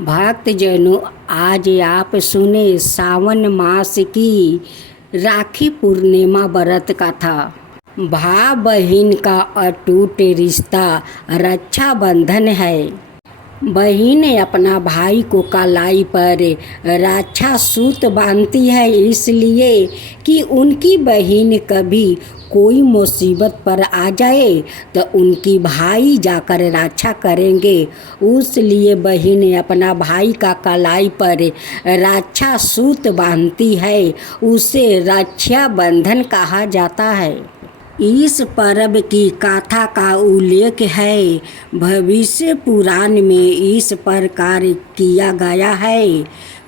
भक्तजनों, आज आप सुने सावन मास की राखी पूर्णिमा व्रत कथा। भाई बहन का अटूट रिश्ता रक्षाबंधन है। बहन अपना भाई को कलाई पर रक्षा सूत बांधती है, इसलिए कि उनकी बहन कभी कोई मुसीबत पर आ जाए तो उनकी भाई जाकर रक्षा करेंगे। उसलिए बहन अपना भाई का कलाई पर रक्षा सूत बांधती है, उसे रक्षा बंधन कहा जाता है। इस पर्व की कथा का उल्लेख है भविष्य पुराण में इस प्रकार किया गया है।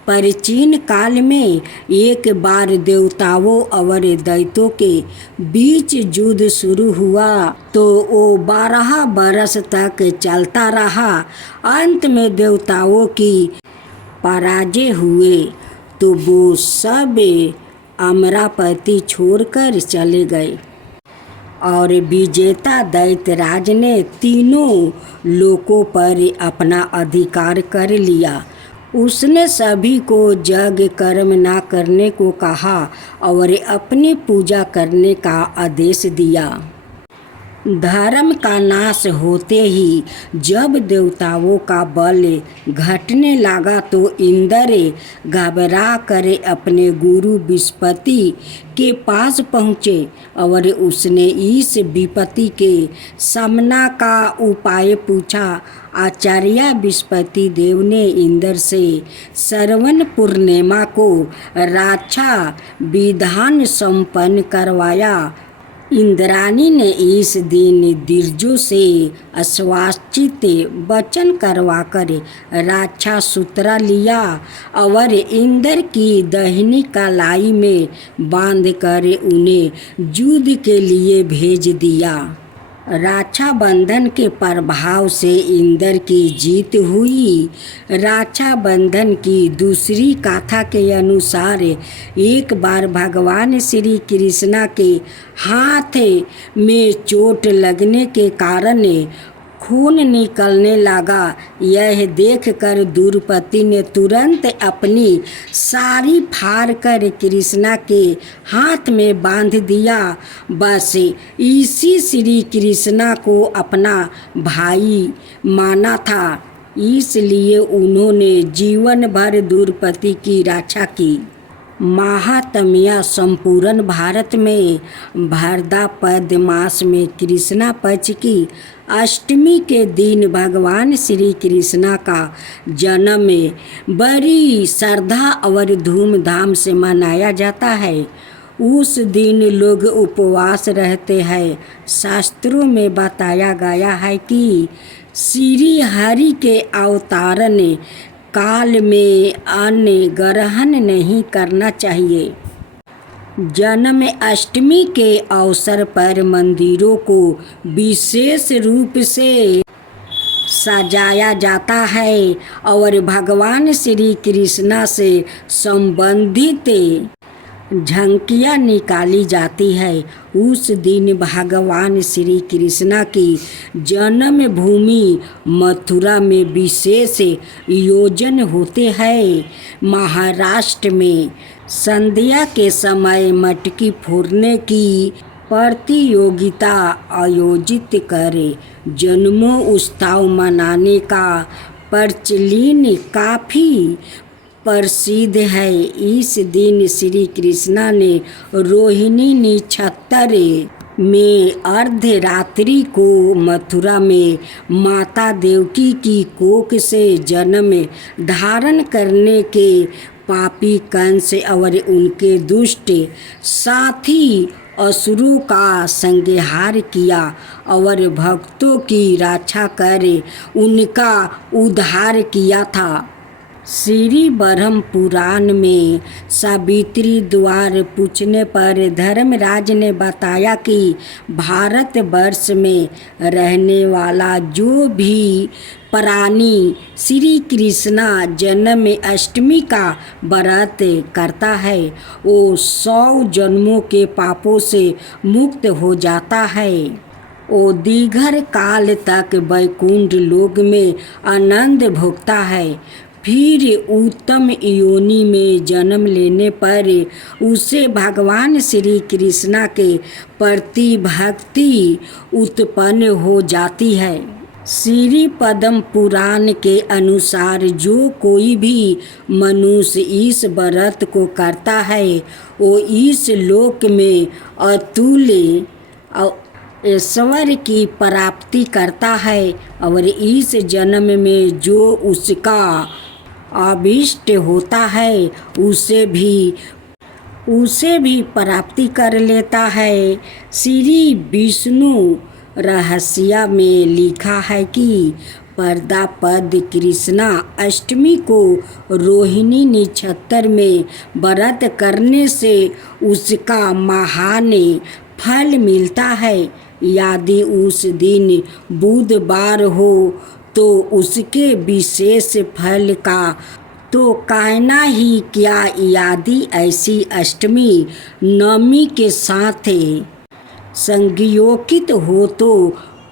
प्राचीन काल में एक बार देवताओं और दैत्यों के बीच युद्ध शुरू हुआ तो वो 12 बरस तक चलता रहा। अंत में देवताओं की पराजय हुए तो वो सब अमरावती छोड़कर चले गए और विजेता दैत्यराज ने तीनों लोकों पर अपना अधिकार कर लिया। उसने सभी को यज्ञ कर्म न करने को कहा और अपनी पूजा करने का आदेश दिया। धर्म का नाश होते ही जब देवताओं का बल घटने लगा तो इंद्र घबरा कर अपने गुरु बृहस्पति के पास पहुँचे और उसने इस विपत्ति के सामना का उपाय पूछा। आचार्य बृहस्पति देव ने इंद्र से श्रवण पूर्णिमा को रक्षा विधान संपन्न करवाया। इंद्राणी ने इस दिन दिर्जों से आश्वासित वचन करवाकर रक्षा सूत्र लिया और इंद्र की दाहिनी कलाई में बांधकर उन्हें युद्ध के लिए भेज दिया। रक्षाबंधन के प्रभाव से इंद्र की जीत हुई। रक्षाबंधन की दूसरी कथा के अनुसार एक बार भगवान श्री कृष्ण के हाथ में चोट लगने के कारण खून निकलने लगा। यह देखकर द्रौपदी ने तुरंत अपनी साड़ी फाड़कर कृष्ण के हाथ में बांध दिया। बस इसी श्री कृष्ण को अपना भाई माना था, इसलिए उन्होंने जीवन भर द्रौपदी की रक्षा की। महात्म्य संपूर्ण भारत में भाद्रपद मास में कृष्ण पक्ष की अष्टमी के दिन भगवान श्री कृष्ण का जन्म बड़ी श्रद्धा और धूमधाम से मनाया जाता है। उस दिन लोग उपवास रहते हैं। शास्त्रों में बताया गया है कि श्री हरि के अवतरण काल में अन्न ग्रहण नहीं करना चाहिए। जन्म अष्टमी के अवसर पर मंदिरों को विशेष रूप से सजाया जाता है और भगवान श्री कृष्ण से संबंधित झांकियाँ निकाली जाती है। उस दिन भगवान श्री कृष्ण की जन्मभूमि मथुरा में विशेष आयोजन होते हैं। महाराष्ट्र में संध्या के समय मटकी फोड़ने की प्रतियोगिता आयोजित कर जन्मोत्सव मनाने का प्रचलन काफ़ी प्रसिद्ध है। इस दिन श्री कृष्ण ने रोहिणी नक्षत्र में अर्धरात्रि को मथुरा में माता देवकी की कोख से जन्म धारण करने के पापी कंस और उनके दुष्ट साथी असुरों का संहार किया और भक्तों की रक्षा कर उनका उद्धार किया था। श्री ब्रह्म पुराण में सावित्री द्वारा पूछने पर धर्मराज ने बताया कि भारतवर्ष में रहने वाला जो भी प्राणी श्री कृष्ण जन्म अष्टमी का व्रत करता है वो 100 जन्मों के पापों से मुक्त हो जाता है। वो दीर्घ काल तक वैकुंठ लोक में आनंद भोगता है। फिर उत्तम योनि में जन्म लेने पर उसे भगवान श्री कृष्ण के प्रति भक्ति उत्पन्न हो जाती है। श्री पद्म पुराण के अनुसार जो कोई भी मनुष्य इस व्रत को करता है वो इस लोक में अतुल्य ईश्वर की प्राप्ति करता है और इस जन्म में जो उसका अभीष्ट होता है उसे भी प्राप्ति कर लेता है। श्री विष्णु रहस्य में लिखा है कि परदापद कृष्णा अष्टमी को रोहिणी नक्षत्र में व्रत करने से उसका महान फल मिलता है। यदि उस दिन बुधवार हो तो उसके विशेष फल का तो कहना ही क्या। यदि ऐसी अष्टमी नवमी के साथ संयोगित हो तो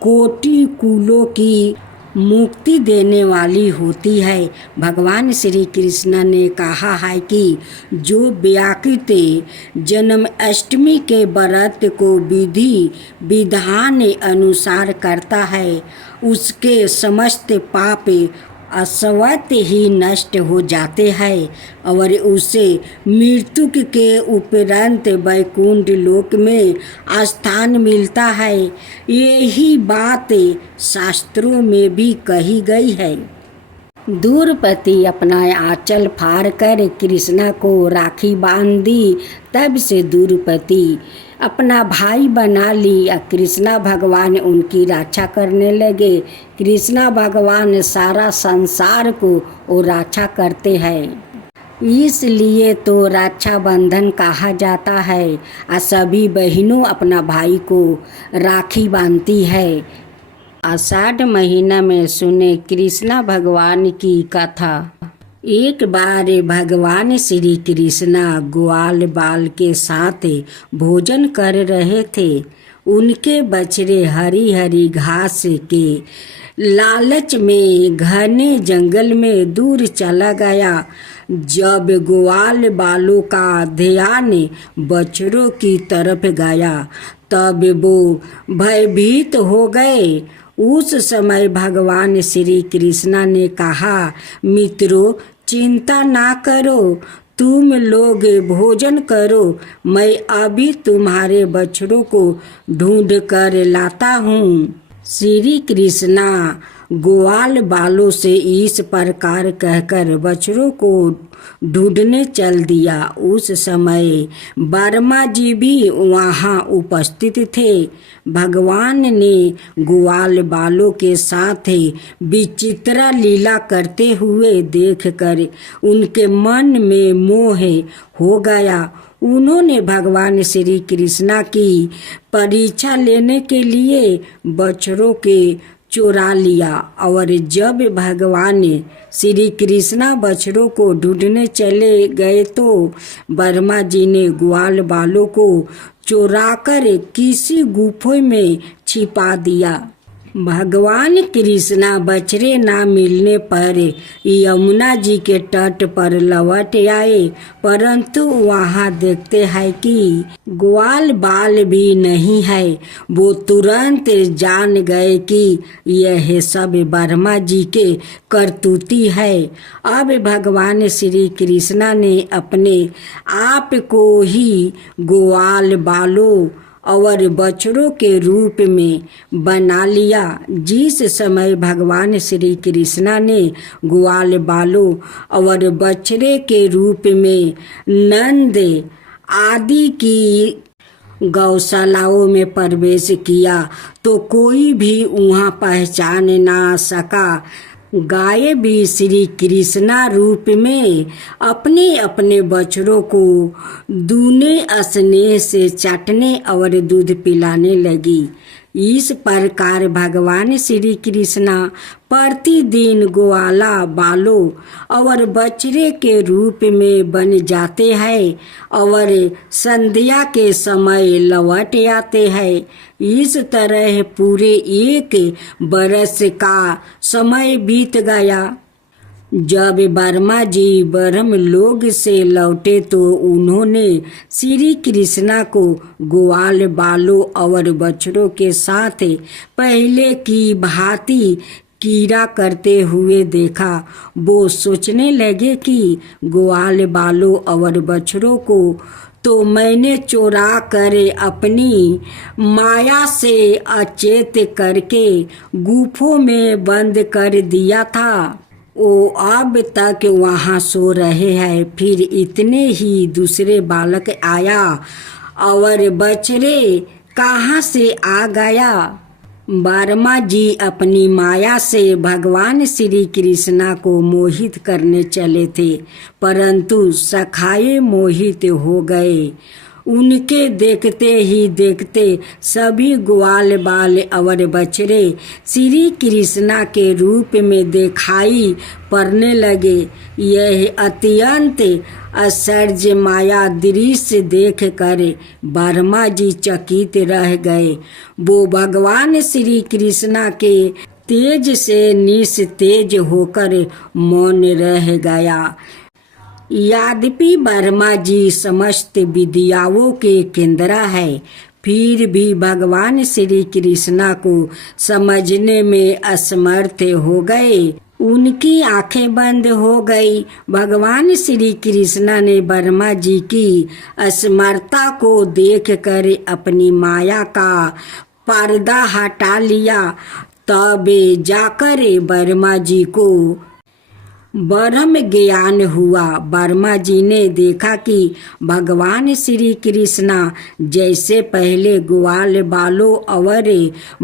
कोटि कुलों की मुक्ति देने वाली होती है। भगवान श्री कृष्ण ने कहा है कि जो व्याकृत जन्माष्टमी के व्रत को विधि विधान अनुसार करता है उसके समस्त पाप असवत ही नष्ट हो जाते हैं और उसे मृत्यु के उपरांत वैकुंठ लोक में स्थान मिलता है। यही बात शास्त्रों में भी कही गई है। द्रौपदी अपना आंचल फाड़ कर कृष्णा को राखी बांध दी। तब से द्रौपदी अपना भाई बना ली। कृष्णा भगवान उनकी रक्षा करने लगे। कृष्णा भगवान सारा संसार को वो रक्षा करते हैं, इसलिए तो रक्षाबंधन कहा जाता है। सभी बहनों अपना भाई को राखी बांधती है। आषाढ़ महीना में सुने कृष्णा भगवान की कथा। एक बार भगवान श्री कृष्णा ग्वाल बाल के साथ भोजन कर रहे थे। उनके बछड़े हरी हरी घास के लालच में घने जंगल में दूर चला गया। जब ग्वाल बालों का ध्यान बछड़ों की तरफ गया तब वो भयभीत हो गए। उस समय भगवान श्री कृष्णा ने कहा, मित्रों चिंता ना करो, तुम लोग भोजन करो, मैं अभी तुम्हारे बछड़ों को ढूंढ कर लाता हूँ। श्री कृष्णा ग्वाल बालों से इस प्रकार कहकर बछड़ों को ढूंढने चल दिया। उस समय वर्मा जी भी वहाँ उपस्थित थे। भगवान ने ग्वाल बालों के साथ विचित्र लीला करते हुए देखकर उनके मन में मोह हो गया। उन्होंने भगवान श्री कृष्णा की परीक्षा लेने के लिए बछड़ों के चुरा लिया और जब भगवान श्री कृष्णा बछड़ों को ढूंढने चले गए तो वर्मा जी ने ग्वाल बालों को चुराकर किसी गुफे में छिपा दिया। भगवान कृष्णा बछड़े ना मिलने पर यमुना जी के तट पर लौट आए, परंतु वहाँ देखते हैं कि ग्वाल बाल भी नहीं है। वो तुरंत जान गए कि यह सब वर्मा जी के करतूती है। अब भगवान श्री कृष्णा ने अपने आप को ही ग्वाल बालों और बछड़ों के रूप में बना लिया। जिस समय भगवान श्री कृष्णा ने ग्वाल बालों और बछड़े के रूप में नंद आदि की गौशालाओं में प्रवेश किया तो कोई भी वहाँ पहचान ना सका। गाय भी श्री कृष्णा रूप में अपने अपने बछड़ों को दूने स्नेह से चाटने और दूध पिलाने लगी। इस प्रकार भगवान श्री कृष्णा प्रतिदिन ग्वाला बालों और बछड़े के रूप में बन जाते हैं और संध्या के समय लौट आते हैं। इस तरह पूरे 1 बरस का समय बीत गया। जब वर्मा जी ब्रह्मलोक से लौटे तो उन्होंने श्री कृष्णा को ग्वाल बालों और बछड़ों के साथ पहले की भांति कीड़ा करते हुए देखा। वो सोचने लगे कि ग्वाल बालों और बछड़ों को तो मैंने चोरा कर अपनी माया से अचेत करके गुफों में बंद कर दिया था। वो अब तक वहाँ सो रहे हैं। फिर इतने ही दूसरे बालक आया और बछड़े कहाँ से आ गया। वर्मा जी अपनी माया से भगवान श्री कृष्णा को मोहित करने चले थे, परंतु सखाए मोहित हो गए। उनके देखते ही देखते सभी ग्वाल बाल और बछड़े श्री कृष्णा के रूप में दिखाई पड़ने लगे। यह अत्यंत आश्चर्य माया दृश्य देख कर वर्मा जी चकित रह गए। वो भगवान श्री कृष्णा के तेज से निस्तेज होकर मौन रह गया। यद्यपि वर्मा जी समस्त विद्याओं के केंद्र है, फिर भी भगवान श्री कृष्णा को समझने में असमर्थ हो गए। उनकी आंखें बंद हो गई। भगवान श्री कृष्णा ने वर्मा जी की असमर्थता को देखकर अपनी माया का पर्दा हटा लिया। तब जाकर वर्मा जी को ब्रह्म ज्ञान हुआ। वर्मा जी ने देखा कि भगवान श्री कृष्णा जैसे पहले ग्वाल बालों और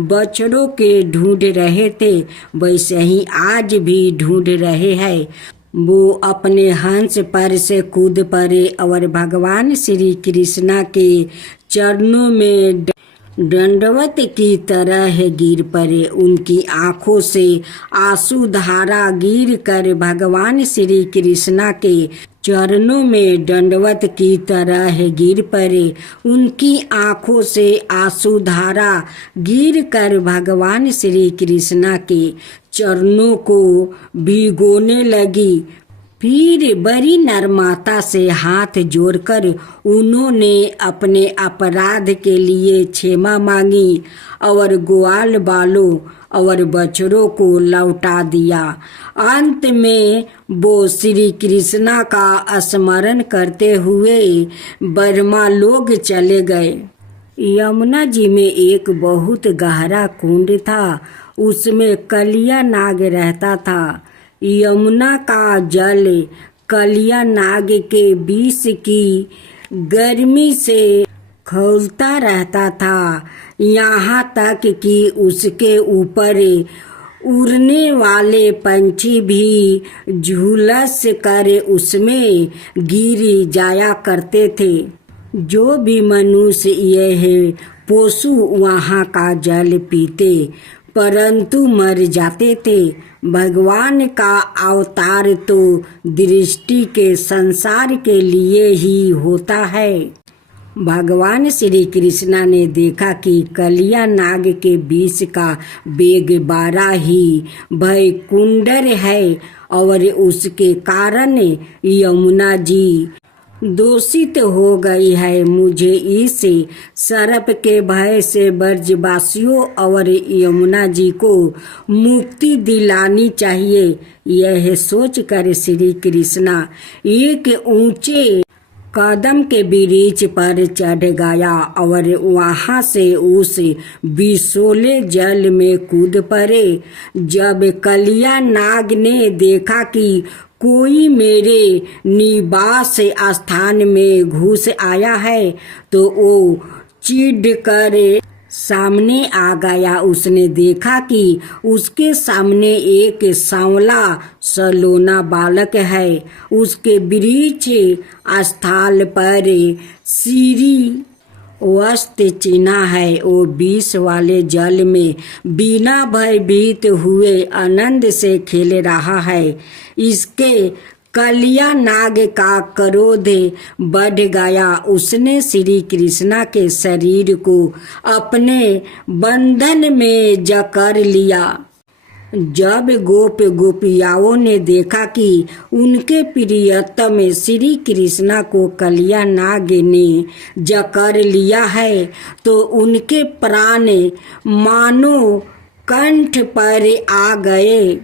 बछड़ों के ढूंढ रहे थे, वैसे ही आज भी ढूंढ रहे हैं। वो अपने हंस पर से कूद पड़े और भगवान श्री कृष्णा के चरणों में दंडवत की तरह गिर पड़े। उनकी आंखों से आंसू धारा गिर कर भगवान श्री कृष्णा के चरणों में दंडवत की तरह गिर पड़े। उनकी आंखों से आंसू धारा गिर कर भगवान श्री कृष्णा के चरणों को भिगोने लगी। फिर बड़ी नम्रता से हाथ जोड़कर उन्होंने अपने अपराध के लिए क्षमा मांगी और ग्वाल बालों और बछड़ों को लौटा दिया। अंत में वो श्री कृष्णा का स्मरण करते हुए वर्मा लोग चले गए। यमुना जी में एक बहुत गहरा कुंड था। उसमें कलिया नाग रहता था। यमुना का जल कलिया नाग के विष की गर्मी से खौलता रहता था, यहाँ तक कि उसके ऊपर उड़ने वाले पंछी भी झुलस कर उसमें गिर जाया करते थे। जो भी मनुष्य यह पशु वहाँ का जल पीते परंतु मर जाते थे। भगवान का अवतार तो दृष्टि के संसार के लिए ही होता है। भगवान श्री कृष्णा ने देखा कि कलिया नाग के विष का वेग 12 ही भयकुंडर है और उसके कारण यमुना जी दूषित हो गई है। मुझे इस सर्प के भय से ब्रजवासियों और यमुना जी को मुक्ति दिलानी चाहिए। यह सोचकर श्री कृष्णा एक ऊंचे कदम के वृक्ष पर चढ़ गया और वहां से उस विषोले जल में कूद पड़े। जब कलिया नाग ने देखा कि कोई मेरे निवास स्थान में घुस आया है तो वो चिढ़ कर सामने आ गया। उसने देखा कि उसके सामने एक सांवला सलोना बालक है। उसके वृक्ष स्थल पर सीरी वस्त्र चिन्हा है। वो विष वाले जल में बिना भयभीत हुए आनंद से खेल रहा है। इसके कलिया नाग का क्रोध बढ़ गया। उसने श्री कृष्णा के शरीर को अपने बंधन में जकड़ लिया। जब गोप गोपियाओं ने देखा कि उनके प्रियतम श्री कृष्णा को कलिया नाग ने जकड़ लिया है तो उनके प्राण मानो कंठ पर आ गए।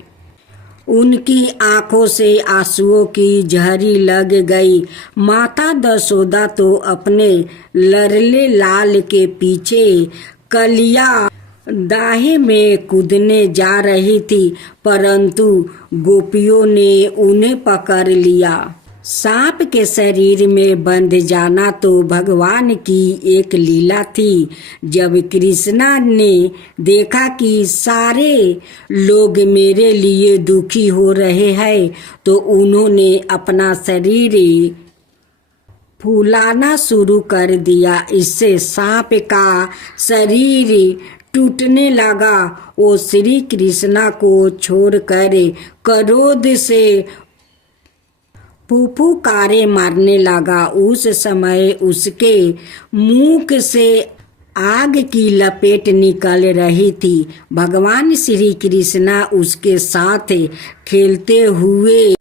उनकी आंखों से आंसुओं की झड़ी लग गई। माता दशोदा तो अपने लड़ले लाल के पीछे कलिया दाहे में कूदने जा रही थी, परंतु गोपियों ने उन्हें पकड़ लिया। सांप के शरीर में बंध जाना तो भगवान की एक लीला थी। जब कृष्णा ने देखा कि सारे लोग मेरे लिए दुखी हो रहे हैं तो उन्होंने अपना शरीर फूलाना शुरू कर दिया। इससे सांप का शरीर टूटने लगा। वो श्री कृष्णा को छोड़कर क्रोध से फुफुकारे मारने लगा। उस समय उसके मुख से आग की लपेट निकल रही थी। भगवान श्री कृष्णा उसके साथ खेलते हुए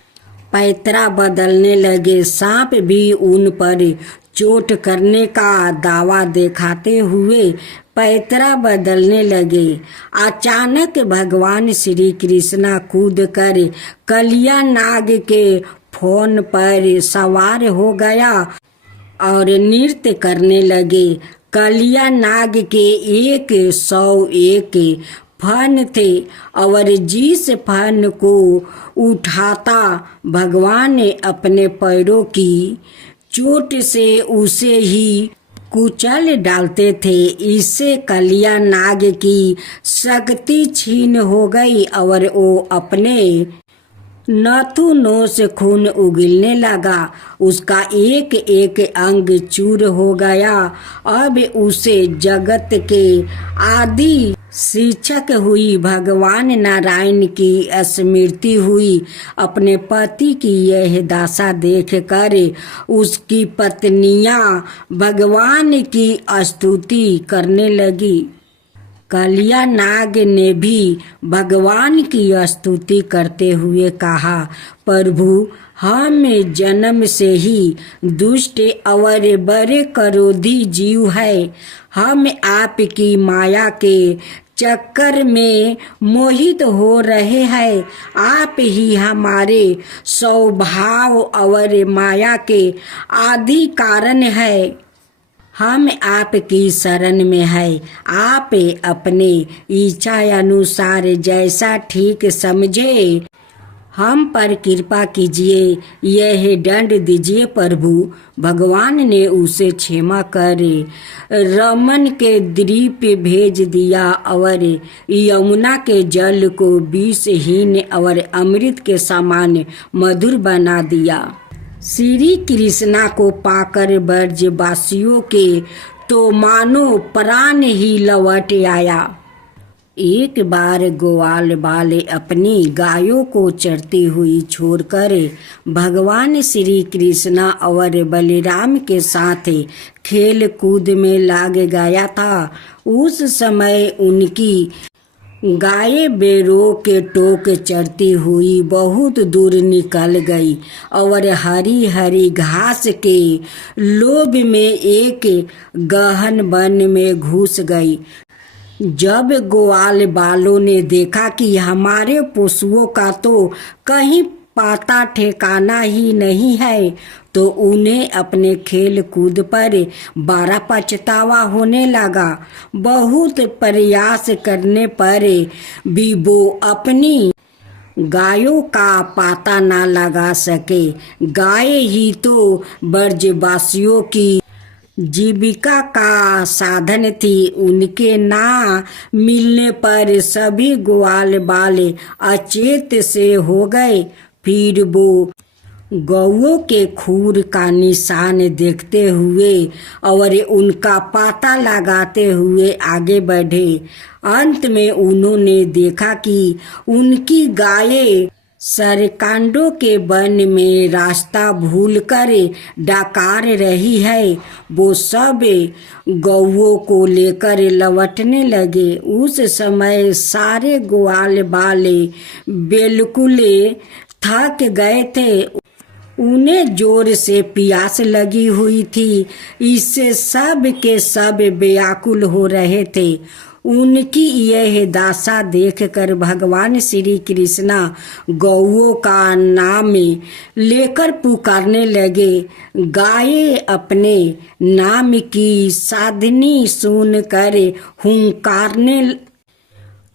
पैतरा बदलने लगे। सांप भी उन पर चोट करने का दावा दिखाते हुए पैतरा बदलने लगे। अचानक भगवान श्री कृष्णा कूद कर कलिया नाग के फोन पर सवार हो गया और नृत्य करने लगे। कलिया नाग के 101 फन थे और जिस फन को उठाता भगवान ने अपने पैरों की चोट से उसे ही कुचल डालते थे। इससे कलिया नाग की शक्ति छीन हो गई और वो अपने नाथुनों से खून उगलने लगा। उसका एक एक अंग चूर हो गया। अब उसे जगत के आदि शिक्षक हुई भगवान नारायण की स्मृति हुई। अपने पति की यह दशा देखकर उसकी पत्नियां भगवान की स्तुति करने लगी। कलिया नाग ने भी भगवान की स्तुति करते हुए कहा, प्रभु हम जन्म से ही दुष्ट और बड़े क्रोधी जीव है। हम आपकी माया के चक्कर में मोहित हो रहे हैं। आप ही हमारे स्वभाव और माया के आदि कारण है। हम आपकी शरण में है। आप अपने इच्छा अनुसार जैसा ठीक समझे हम पर कृपा कीजिए, यह दंड दीजिए प्रभु। भगवान ने उसे क्षमा कर रमन के द्वीप भेज दिया और यमुना के जल को विषहीन और अमृत के समान मधुर बना दिया। श्री कृष्णा को पाकर ब्रजवासियों के तो मानो प्राण ही लौट आया। एक बार ग्वाल वाले अपनी गायों को चरती हुई छोड़कर भगवान श्री कृष्णा और बलराम के साथ खेल कूद में लग गया था। उस समय उनकी गाय बेरों के टोक चरती हुई बहुत दूर निकल गई और हरी हरी घास के लोभ में एक गहन वन में घुस गई। जब ग्वाल बालों ने देखा कि हमारे पशुओं का तो कहीं पता ठिकाना ही नहीं है तो उन्हें अपने खेल कूद पर बड़ा पछतावा होने लगा। बहुत प्रयास करने पर भी वो अपनी गायों का पता न लगा सके। गाय ही तो ब्रजवासियों की जीविका का साधन थी। उनके ना मिलने पर सभी ग्वाल वाले अचेत से हो गए। फिर वो गौओं के खूर का निशान देखते हुए और उनका पता लगाते हुए आगे बढ़े। अंत में उन्होंने देखा कि उनकी गायें सरकांडों के वन में रास्ता भूल कर डकार रही है, वो सब गौओं को लेकर लौटने लगे। उस समय सारे ग्वाल वाले बिल्कुल थक गए थे, उन्हें जोर से प्यास लगी हुई थी। इससे सब के सब व्याकुल हो रहे थे। उनकी यह दशा देखकर भगवान श्री कृष्णा गौओं का नाम लेकर पुकारने लगे। गायें अपने नाम की साधनी सुनकर हुंकारने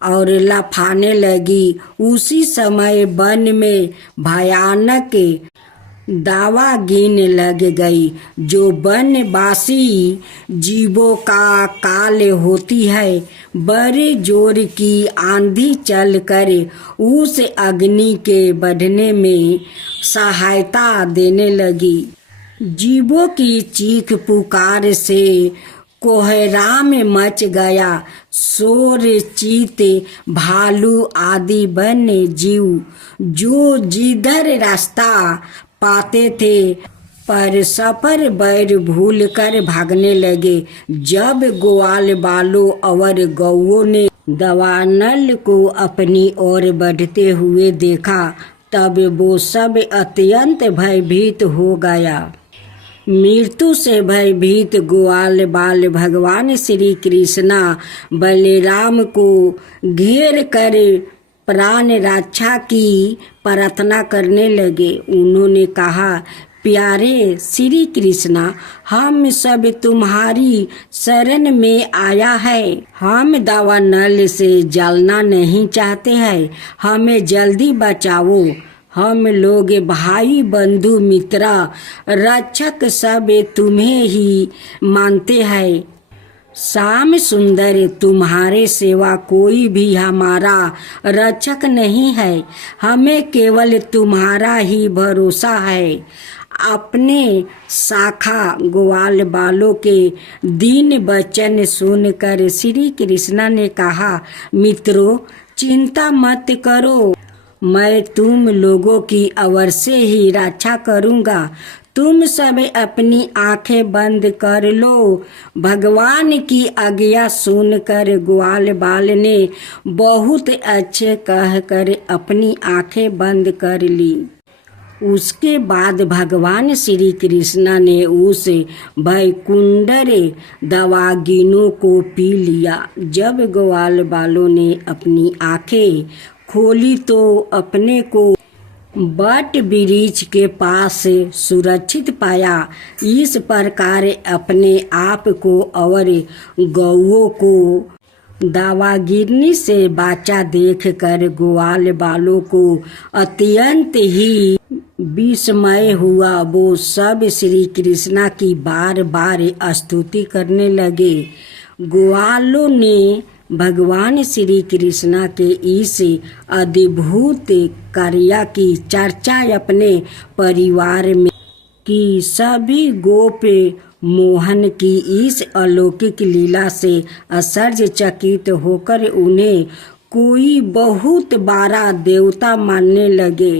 और लफाने लगी। उसी समय वन में भयानक दावा गिन लग गई, जो वनवासी जीवों का काल होती है। बड़े जोर की आंधी चलकर उस अग्नि के बढ़ने में सहायता देने लगी। जीवों की चीख पुकार से कोहराम मच गया। शोर, चीते, भालू आदि वन्य जीव जो जिधर रास्ता पाते थे परस्पर बैर भूल कर भागने लगे। जब ग्वाल वालों और गौओं ने दावानल को अपनी ओर बढ़ते हुए देखा, तब वो सब अत्यंत भयभीत हो गया। मृत्यु से भयभीत ग्वाल बाल भगवान श्री कृष्णा बलराम को घेर कर प्राण रक्षा की प्रार्थना करने लगे। उन्होंने कहा, प्यारे श्री कृष्णा, हम सब तुम्हारी शरण में आया है। हम दावानल से जलना नहीं चाहते हैं, हमें जल्दी बचाओ। हम लोग भाई बंधु मित्र रक्षक सब तुम्हें ही मानते हैं। श्याम सुंदर, तुम्हारे सिवा कोई भी हमारा रक्षक नहीं है। हमें केवल तुम्हारा ही भरोसा है। अपने शाखा ग्वाल बालों के दीन वचन सुनकर श्री कृष्णा ने कहा, मित्रों, चिंता मत करो, मैं तुम लोगों की अवश्य ही रक्षा करूंगा। तुम सब अपनी आंखें बंद कर लो। भगवान की आज्ञा सुनकर ग्वाल बाल ने बहुत अच्छे कहकर अपनी आंखें बंद कर ली। उसके बाद भगवान श्री कृष्णा ने उस भयकुंडर दावाग्नि को पी लिया। जब ग्वाल बालों ने अपनी आंखें खोली तो अपने को बट वृक्ष के पास सुरक्षित पाया। इस प्रकार अपने आप को और गौओं को दावाग्नि से बचा देखकर ग्वाल बालों को अत्यंत ही विस्मय हुआ। वो सब श्री कृष्णा की बार बार स्तुति करने लगे। ग्वालों ने भगवान श्री कृष्णा के इस अद्भुत कार्य की चर्चा अपने परिवार में की। सभी गोप मोहन की इस अलौकिक लीला से आश्चर्यचकित होकर उन्हें कोई बहुत बड़ा देवता मानने लगे।